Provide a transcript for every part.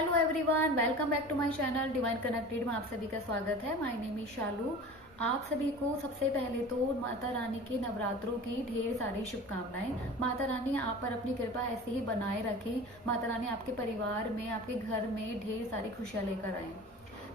Hello everyone, welcome back to my channel divine connected में आप सभी का स्वागत है। My name is Shalu. आप सभी को सबसे पहले तो माता रानी के नवरात्रों की ढेर सारी शुभकामनाएं। माता रानी आप पर अपनी कृपा ऐसे ही बनाए रखें। माता रानी आपके परिवार में, आपके घर में ढेर सारी खुशियां लेकर आए।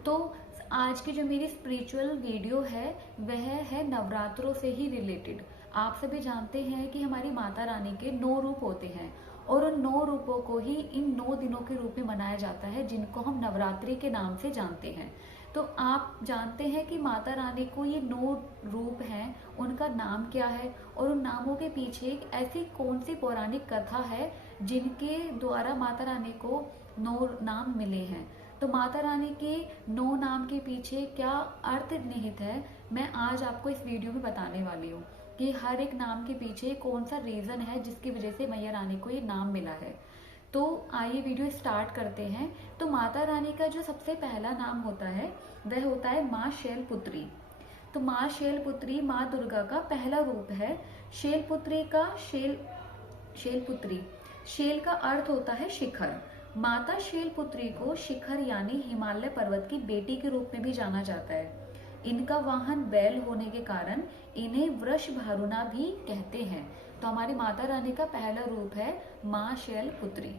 तो आज की जो मेरी स्पिरिचुअल वीडियो है वह है नवरात्रों से ही रिलेटेड। आप सभी जानते हैं कि हमारी माता रानी के 9 रूप होते हैं और उन 9 रूपों को ही इन 9 दिनों के रूप में मनाया जाता है, जिनको हम नवरात्रि के नाम से जानते हैं। तो आप जानते हैं कि माता रानी को ये 9 रूप हैं, उनका नाम क्या है और उन नामों के पीछे एक ऐसी कौन सी पौराणिक कथा है जिनके द्वारा माता रानी को 9 नाम मिले हैं। तो माता रानी के 9 नाम के पीछे क्या अर्थ निहित है, मैं आज आपको इस वीडियो में बताने वाली हूँ कि हर एक नाम के पीछे कौन सा रीजन है जिसकी वजह से मैया रानी को ये नाम मिला है। तो आइए वीडियो स्टार्ट करते हैं। तो माता रानी का जो सबसे पहला नाम होता है वह होता है माँ शैलपुत्री। तो माँ शैलपुत्री माँ दुर्गा का पहला रूप है। शैलपुत्री का शैलपुत्री, शैल का अर्थ होता है शिखर। माता शैलपुत्री को शिखर यानी हिमालय पर्वत की बेटी के रूप में भी जाना जाता है। इनका वाहन बैल होने के कारण इन्हें वृषभानुना भी कहते हैं। तो हमारी माता रानी का पहला रूप है माँ शैलपुत्री।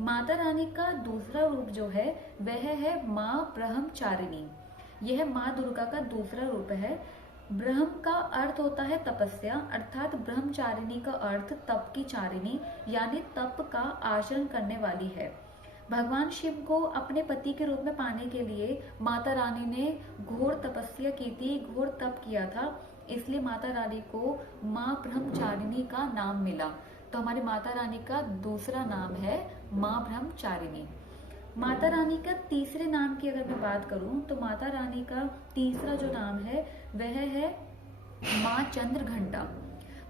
माता रानी का दूसरा रूप जो है वह है माँ ब्रह्मचारिणी। यह माँ दुर्गा का दूसरा रूप है। ब्रह्म का अर्थ होता है तपस्या, अर्थात ब्रह्मचारिणी का अर्थ तप की चारिणी यानी तप का आचरण करने वाली है। भगवान शिव को अपने पति के रूप में पाने के लिए माता रानी ने घोर तपस्या की थी, घोर तप किया था, इसलिए माता रानी को माँ ब्रह्मचारिणी का नाम मिला। तो हमारी माता रानी का दूसरा नाम है माँ ब्रह्मचारिणी। माता रानी का तीसरे नाम की अगर मैं बात करूं तो माता रानी का तीसरा जो नाम है वह है माँ चंद्रघंटा।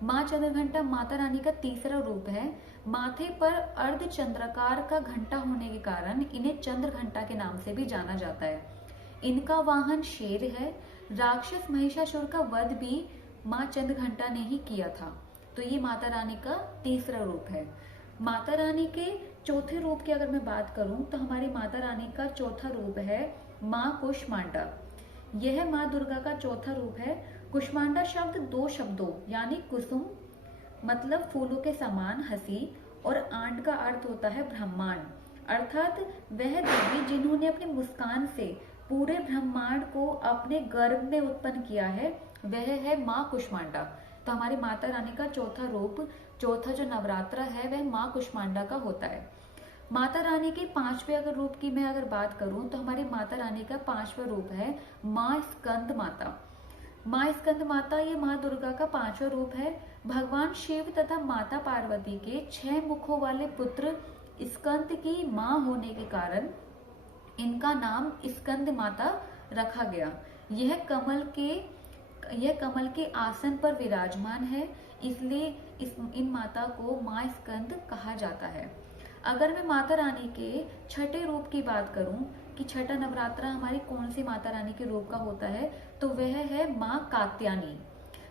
माँ चंद्रघंटा माता रानी का तीसरा रूप है। माथे पर अर्ध चंद्राकार का घंटा होने के कारण इन्हें चंद्रघंटा के नाम से भी जाना जाता है। इनका वाहन शेर है। राक्षस महिषासुर का वध भी माँ चंद्रघंटा ने ही किया था। तो ये माता रानी का तीसरा रूप है। माता रानी के चौथे रूप की अगर मैं बात करूं तो हमारी माता रानी का चौथा रूप है माँ कुष्मांडा। यह माँ दुर्गा का चौथा रूप है। कुष्मांडा शब्द 2 शब्दों यानी कुसुम मतलब फूलों के समान हंसी और आंट का अर्थ होता है ब्रह्मांड, अर्थात वह देवी जिन्होंने अपनी मुस्कान से पूरे ब्रह्मांड को अपने गर्भ में उत्पन्न किया है वह है माँ कुष्मांडा। तो हमारी माता रानी का चौथा रूप, चौथा जो नवरात्रा है वह माँ कुष्मांडा का होता है। माता रानी के 5वें अगर रूप की मैं अगर बात करूं तो हमारी माता रानी का 5वां रूप है माँ स्कंद माता। माँ स्कंद माता ये माँ दुर्गा का 5वां रूप है। भगवान शिव तथा माता पार्वती के 6 मुखों वाले पुत्र स्कंद की माँ होने के कारण इनका नाम स्कंद माता रखा गया। यह कमल के आसन पर विराजमान है, इसलिए इन माता को माँ स्कंद कहा जाता है। अगर मैं माता रानी के 6ठे रूप की बात करूं कि छठा नवरात्रा हमारी कौन सी माता रानी के रूप का होता है तो वह है माँ कात्यायनी।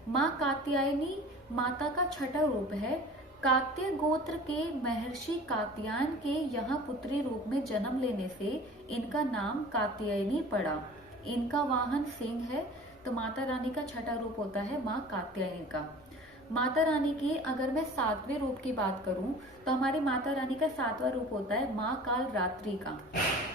माँ कात्यायनी माता का 6ठा रूप है। कात्य गोत्र के महर्षि कात्यायन के यहाँ पुत्री रूप में जन्म लेने से इनका नाम कात्यायनी पड़ा। इनका वाहन सिंह है। तो माता रानी का 6ठा रूप होता है माँ कात्यायनी का। माता रानी की अगर मैं 7वें रूप की बात करूं तो हमारी माता रानी का 7वां रूप होता है माँ कालरात्रि का।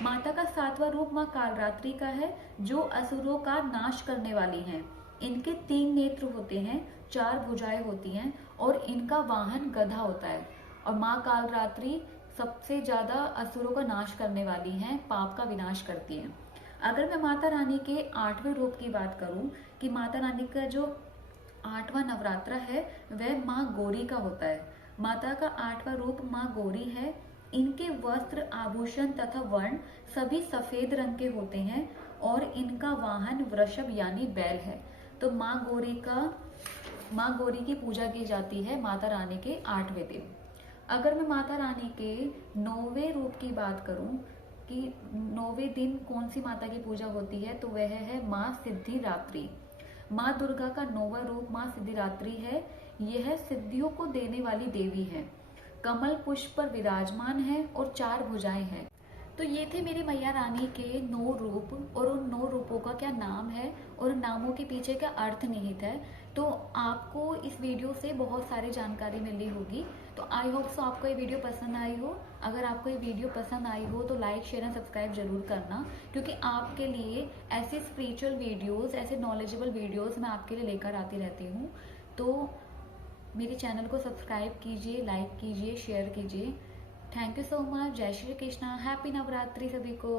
माता का 7वां रूप माँ कालरात्रि का है, जो असुरों का नाश करने वाली हैं। इनके 3 नेत्र होते हैं, 4 भुजाएं होती हैं और इनका वाहन गधा होता है। और माँ कालरात्रि सबसे ज्यादा असुरों का नाश करने वाली हैं, पाप का विनाश करती हैं। अगर मैं माता रानी के 8वें रूप की बात करूं कि माता रानी का जो 8वां नवरात्रा है वह माँ गौरी का होता है। माता का 8वां रूप माँ गौरी है। इनके वस्त्र, आभूषण तथा वर्ण सभी सफेद रंग के होते हैं और इनका वाहन वृषभ यानी बैल है। तो माँ गौरी की पूजा की जाती है माता रानी के 8वें दिन। अगर मैं माता रानी के 9वें रूप की बात करूं कि 9वें दिन कौन सी माता की पूजा होती है तो वह है माँ सिद्धिदात्री। माँ दुर्गा का 9वां रूप माँ सिद्धिदात्री है। यह सिद्धियों को देने वाली देवी है। कमल पुष्प पर विराजमान है और 4 भुजाएं हैं। तो ये थे मेरी मैया रानी के 9 रूप, और उन 9 रूपों का क्या नाम है और उन नामों के पीछे क्या अर्थ निहित है। तो आपको इस वीडियो से बहुत सारी जानकारी मिली होगी। तो आई होप सो आपको ये वीडियो पसंद आई हो। अगर आपको ये वीडियो पसंद आई हो तो लाइक शेयर एंड सब्सक्राइब जरूर करना, क्योंकि आपके लिए ऐसे स्पिरिचुअल वीडियोस, ऐसे नॉलेजेबल वीडियोस मैं आपके लिए लेकर आती रहती हूँ। तो मेरे चैनल को सब्सक्राइब कीजिए, लाइक कीजिए, शेयर कीजिए। Thank you so much. जय श्री कृष्णा। हैप्पी नवरात्रि सभी को।